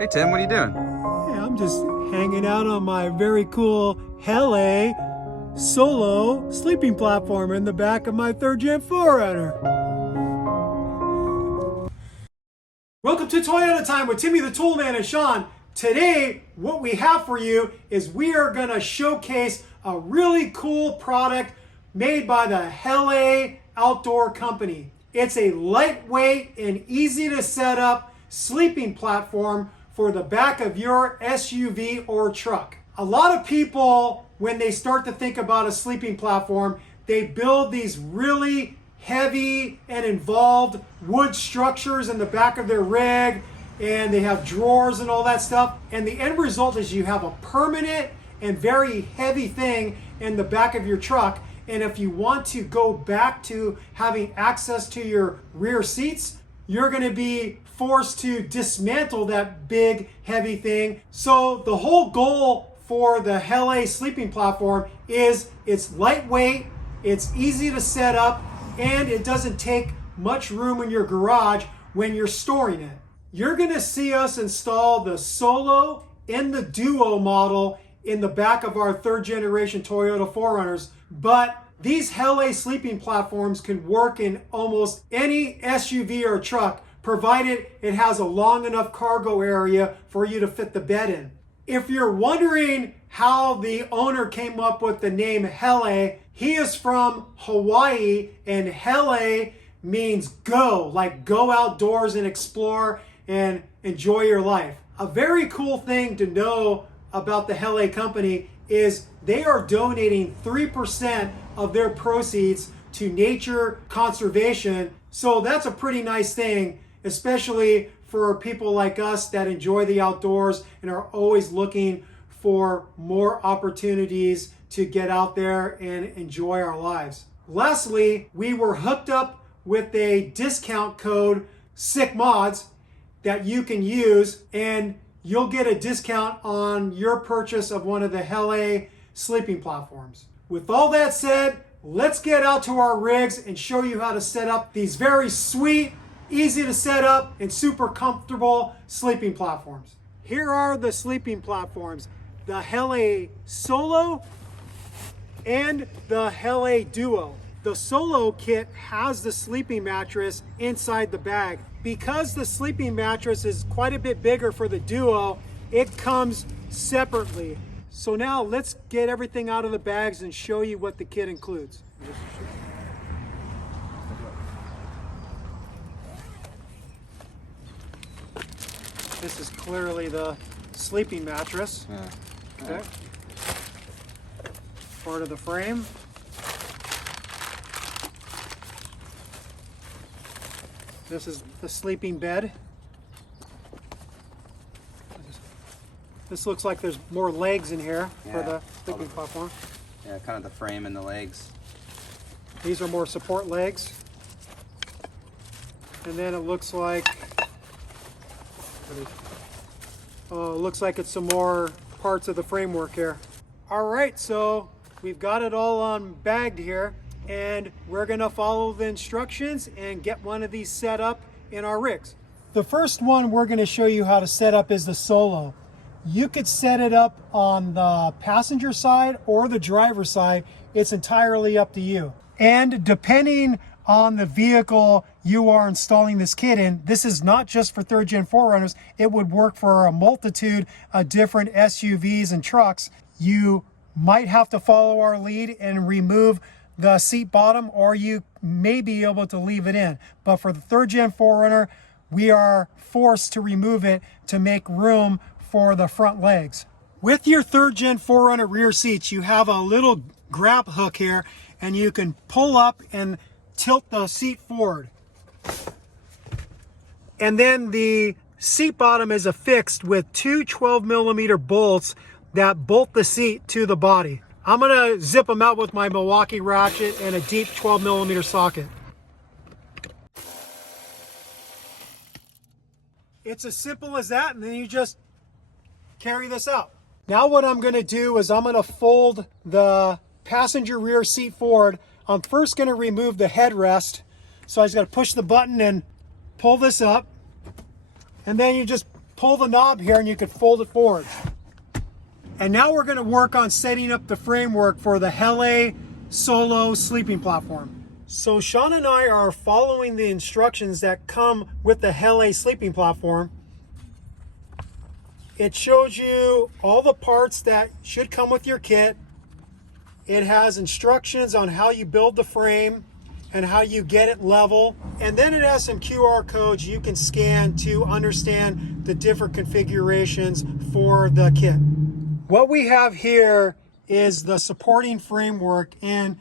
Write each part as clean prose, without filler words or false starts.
Hey Tim, what are you doing? Hey, I'm just hanging out on my very cool Hele Solo sleeping platform in the back of my 3rd Gen 4Runner. Welcome to Toyota Time with Timmy the Toolman and Sean. Today, what we have for you is we are going to showcase a really cool product made by the Hele Outdoor Company. It's a lightweight and easy to set up sleeping platform for the back of your SUV or truck. A lot of people, when they start to think about a sleeping platform, they build these really heavy and involved wood structures in the back of their rig, and they have drawers and all that stuff. And the end result is you have a permanent and very heavy thing in the back of your truck. And if you want to go back to having access to your rear seats, you're going to be forced to dismantle that big heavy thing. So the whole goal for the Hele sleeping platform is it's lightweight, it's easy to set up, and it doesn't take much room in your garage when you're storing it. You're going to see us install the Solo and the Duo model in the back of our 3rd generation Toyota 4Runners, but these Hele sleeping platforms can work in almost any SUV or truck, provided it has a long enough cargo area for you to fit the bed in. If you're wondering how the owner came up with the name Hele, he is from Hawaii, and Hele means go, like go outdoors and explore and enjoy your life. A very cool thing to know about the Hele company is they are donating 3% of their proceeds to nature conservation. So that's a pretty nice thing, especially for people like us that enjoy the outdoors and are always looking for more opportunities to get out there and enjoy our lives. Lastly, we were hooked up with a discount code SICKMODS that you can use, and you'll get a discount on your purchase of one of the Hele sleeping platforms. With all that said, let's get out to our rigs and show you how to set up these very sweet, easy to set up, and super comfortable sleeping platforms. Here are the sleeping platforms: the Hele Solo and the Hele Duo. The Solo kit has the sleeping mattress inside the bag. Because the sleeping mattress is quite a bit bigger for the Duo, it comes separately. So now let's get everything out of the bags and show you what the kit includes. This is clearly the sleeping mattress. Okay. Part of the frame. This is the sleeping bed. This looks like there's more legs in here for the sleeping platform. Yeah, kind of the frame and the legs. These are more support legs. And then it looks like, looks like it's some more parts of the framework here. All right, so we've got it all on bagged here, and we're gonna follow the instructions and get one of these set up in our rigs. The first one we're gonna show you how to set up is the Solo. You could set it up on the passenger side or the driver's side. It's entirely up to you. And depending on the vehicle you are installing this kit in, this is not just for 3rd Gen 4Runners, it would work for a multitude of different SUVs and trucks. You might have to follow our lead and remove the seat bottom, or you may be able to leave it in. But for the 3rd Gen 4Runner, we are forced to remove it to make room for the front legs. With your 3rd Gen 4Runner rear seats, you have a little grab hook here, and you can pull up and tilt the seat forward. And then the seat bottom is affixed with two 12mm bolts that bolt the seat to the body. I'm gonna zip them out with my Milwaukee ratchet and a deep 12mm socket. It's as simple as that, and then you just carry this out. Now what I'm gonna do is I'm gonna fold the passenger rear seat forward. I'm first gonna remove the headrest. So I just gotta push the button and pull this up. And then you just pull the knob here and you can fold it forward. And now we're going to work on setting up the framework for the Hele Solo sleeping platform. So Sean and I are following the instructions that come with the Hele sleeping platform. It shows you all the parts that should come with your kit. It has instructions on how you build the frame and how you get it level. And then it has some QR codes you can scan to understand the different configurations for the kit. What we have here is the supporting framework, and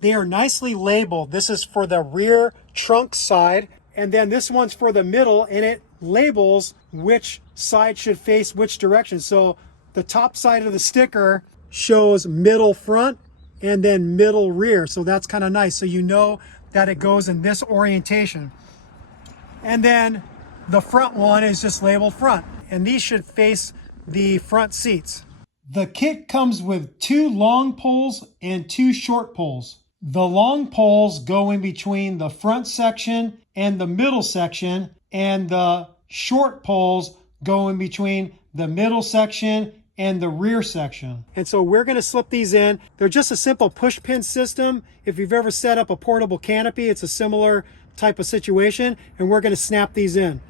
they are nicely labeled. This is for the rear trunk side, and then this one's for the middle, and it labels which side should face which direction. So the top side of the sticker shows middle front and then middle rear. So that's kind of nice. So you know that it goes in this orientation. And then the front one is just labeled front, and these should face the front seats. The kit comes with 2 long poles and 2 short poles. The long poles go in between the front section and the middle section, and the short poles go in between the middle section and the rear section. And so we're going to slip these in. They're just a simple push pin system. If you've ever set up a portable canopy, it's a similar type of situation, and we're going to snap these in.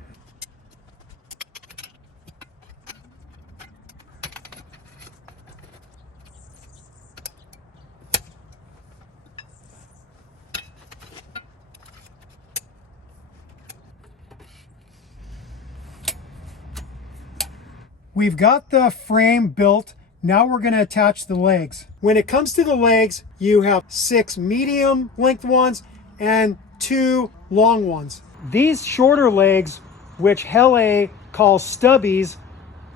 We've got the frame built. Now we're going to attach the legs. When it comes to the legs, you have 6 medium length ones and 2 long ones. These shorter legs, which Hele calls stubbies,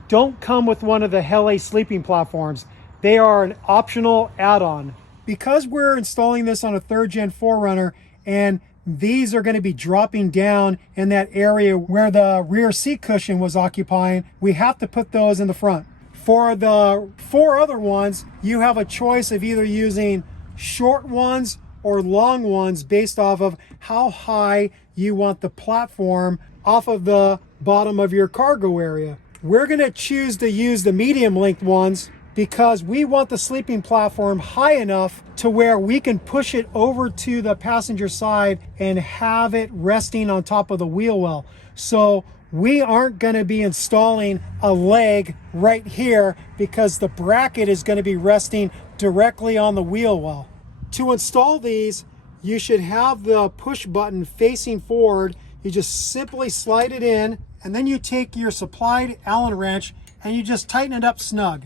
don't come with one of the Hele sleeping platforms. They are an optional add-on. Because we're installing this on a 3rd gen 4Runner, and these are going to be dropping down in that area where the rear seat cushion was occupying, we have to put those in the front. For the 4 other ones, you have a choice of either using short ones or long ones based off of how high you want the platform off of the bottom of your cargo area. We're going to choose to use the medium length ones because we want the sleeping platform high enough to where we can push it over to the passenger side and have it resting on top of the wheel well. So we aren't going to be installing a leg right here because the bracket is going to be resting directly on the wheel well. To install these, you should have the push button facing forward. You just simply slide it in, and then you take your supplied Allen wrench and you just tighten it up snug.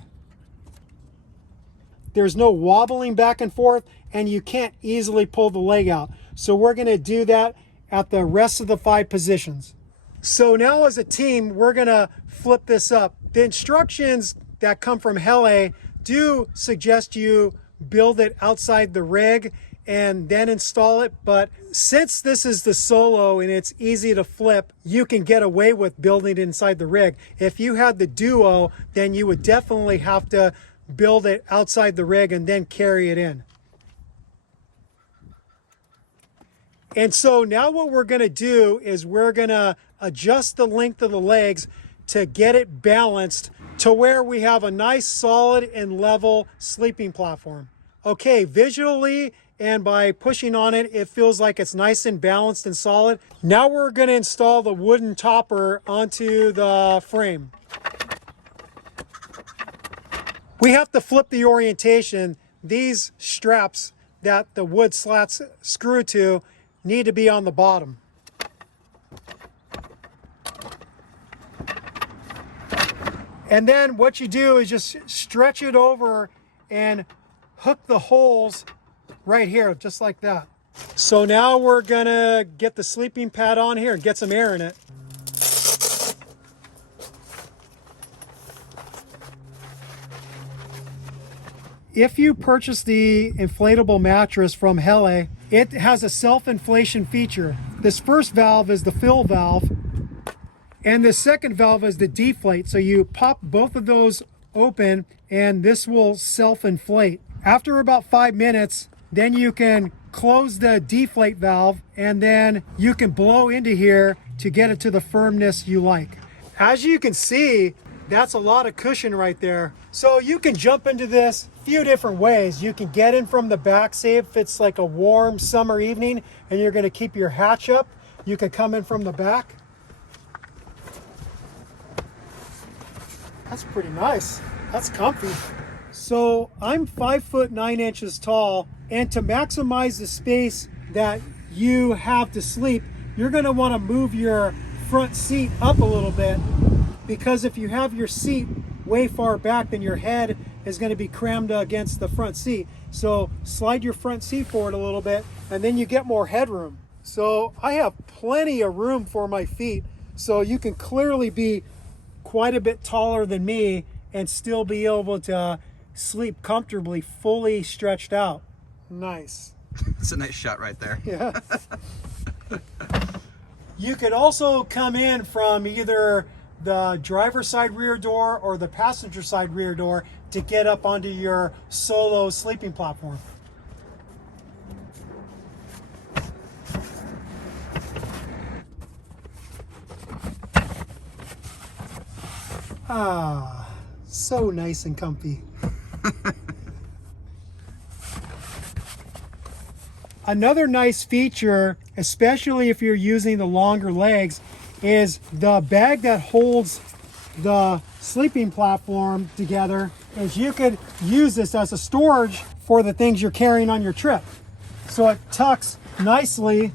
There's no wobbling back and forth, and you can't easily pull the leg out. So we're going to do that at the rest of the 5 positions. So now as a team, we're going to flip this up. The instructions that come from Hele do suggest you build it outside the rig and then install it. But since this is the Solo and it's easy to flip, you can get away with building it inside the rig. If you had the Duo, then you would definitely have to build it outside the rig and then carry it in. And so now what we're going to do is we're going to adjust the length of the legs to get it balanced to where we have a nice solid and level sleeping platform. Okay, visually and by pushing on it, it feels like it's nice and balanced and solid. Now we're going to install the wooden topper onto the frame. We have to flip the orientation. These straps that the wood slats screw to need to be on the bottom. And then what you do is just stretch it over and hook the holes right here, just like that. So now we're gonna get the sleeping pad on here and get some air in it. If you purchase the inflatable mattress from Hele, it has a self-inflation feature. This first valve is the fill valve, and the second valve is the deflate. So you pop both of those open and this will self-inflate. After about 5 minutes, then you can close the deflate valve and then you can blow into here to get it to the firmness you like. As you can see, that's a lot of cushion right there. So you can jump into this a few different ways. You can get in from the back, say if it's like a warm summer evening and you're gonna keep your hatch up, you can come in from the back. That's pretty nice. That's comfy. So I'm 5'9" tall, and to maximize the space that you have to sleep, you're gonna wanna move your front seat up a little bit, because if you have your seat way far back, then your head is gonna be crammed against the front seat. So slide your front seat forward a little bit, and then you get more headroom. So I have plenty of room for my feet, so you can clearly be quite a bit taller than me and still be able to sleep comfortably, fully stretched out. Nice. It's a nice shot right there. Yeah. You could also come in from either the driver's side rear door or the passenger side rear door to get up onto your solo sleeping platform. Ah, so nice and comfy. Another nice feature, especially if you're using the longer legs, is the bag that holds the sleeping platform together. Is you could use this as a storage for the things you're carrying on your trip. So it tucks nicely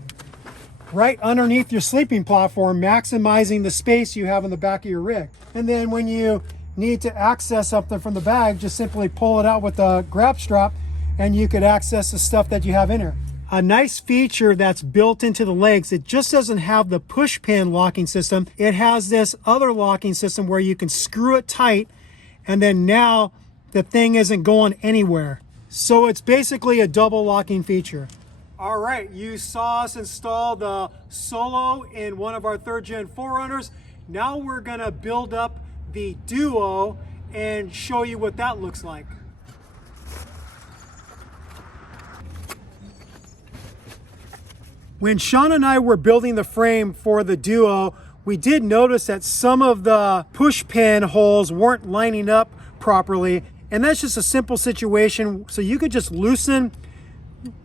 right underneath your sleeping platform, maximizing the space you have in the back of your rig. And then when you need to access something from the bag, just simply pull it out with the grab strap and you could access the stuff that you have in here. A nice feature that's built into the legs, it just doesn't have the push pin locking system. It has this other locking system where you can screw it tight, and then now the thing isn't going anywhere. So it's basically a double locking feature. All right, you saw us install the Solo in one of our 3rd gen 4Runners. Now we're gonna build up the Duo and show you what that looks like. When Sean and I were building the frame for the Duo, we did notice that some of the push pin holes weren't lining up properly, and that's just a simple situation. So you could just loosen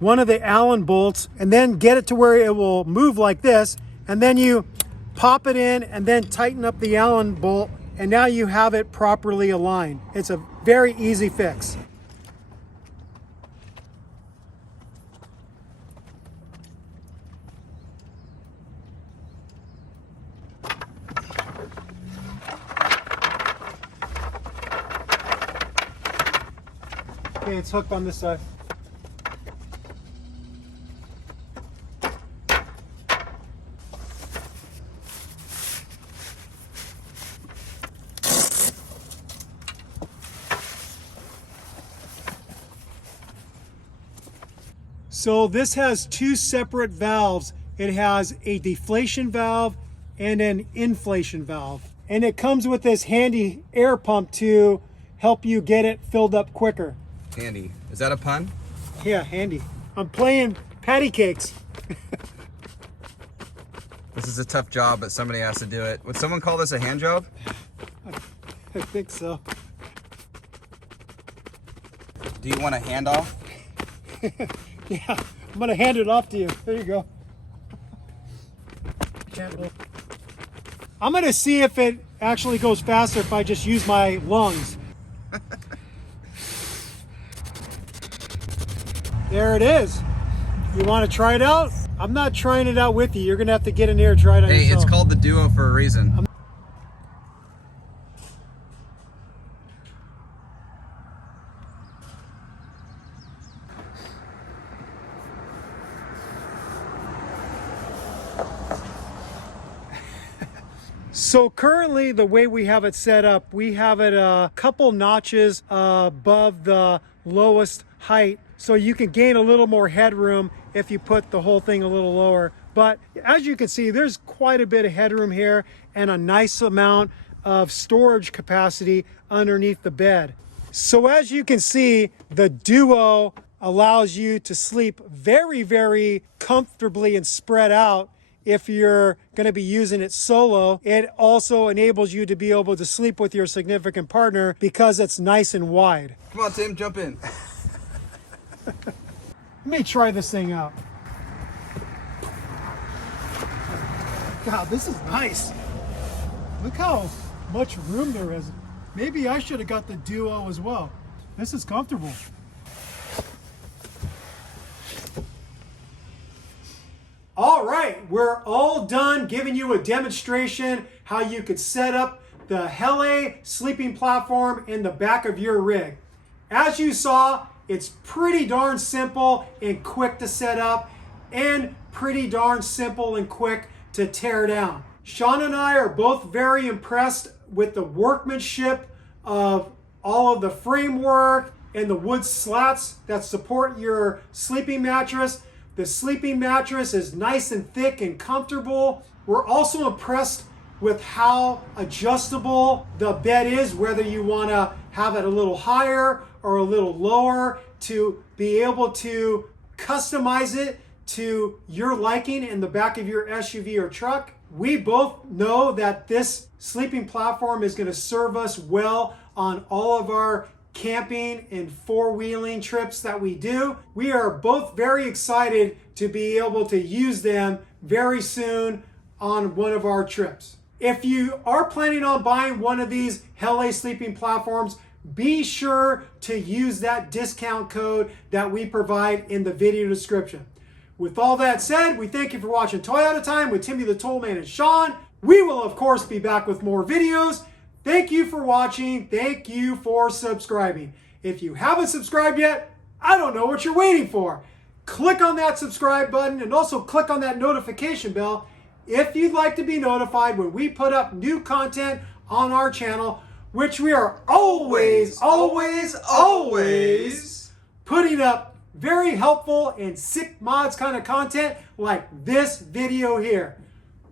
one of the Allen bolts and then get it to where it will move like this, and then you pop it in and then tighten up the Allen bolt, and now you have it properly aligned. It's a very easy fix. Okay, it's hooked on this side. So this has 2 separate valves. It has a deflation valve and an inflation valve. And it comes with this handy air pump to help you get it filled up quicker. Handy. Is that a pun? Yeah, handy. I'm playing patty cakes. This is a tough job, but somebody has to do it. Would someone call this a hand job? I think so. Do you want a handoff? Yeah, I'm gonna hand it off to you. There you go. I'm gonna see if it actually goes faster if I just use my lungs. There it is. You want to try it out? I'm not trying it out with you. You're gonna have to get in here and try it out yourself. It's called the Duo for a reason. So currently the way we have it set up, we have it a couple notches above the lowest height, so you can gain a little more headroom if you put the whole thing a little lower. But as you can see, there's quite a bit of headroom here and a nice amount of storage capacity underneath the bed. So as you can see, the Duo allows you to sleep very, very comfortably and spread out if you're going to be using it solo. It also enables you to be able to sleep with your significant partner because it's nice and wide. Come on, Tim, jump in. Let me try this thing out. God, this is nice. Look how much room there is. Maybe I should have got the Duo as well. This is comfortable. All right, we're all done giving you a demonstration how you could set up the Hele sleeping platform in the back of your rig. As you saw, it's pretty darn simple and quick to set up and pretty darn simple and quick to tear down. Sean and I are both very impressed with the workmanship of all of the framework and the wood slats that support your sleeping mattress. The sleeping mattress is nice and thick and comfortable. We're also impressed with how adjustable the bed is, whether you want to have it a little higher or a little lower, to be able to customize it to your liking in the back of your SUV or truck. We both know that this sleeping platform is going to serve us well on all of our camping and four-wheeling trips that we do. We are both very excited to be able to use them very soon on one of our trips. If you are planning on buying one of these Hele sleeping platforms, be sure to use that discount code that we provide in the video description. With all that said, we thank you for watching Toyota Time with Timmy the Toolman and Sean. We will, of course, be back with more videos. Thank you for watching. Thank you for subscribing. If you haven't subscribed yet, I don't know what you're waiting for. Click on that subscribe button and also click on that notification bell if you'd like to be notified when we put up new content on our channel, which we are always putting up very helpful and sick mods kind of content like this video here.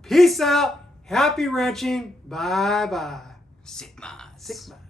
Peace out. Happy wrenching. Bye-bye. Sick mods. Sick mods.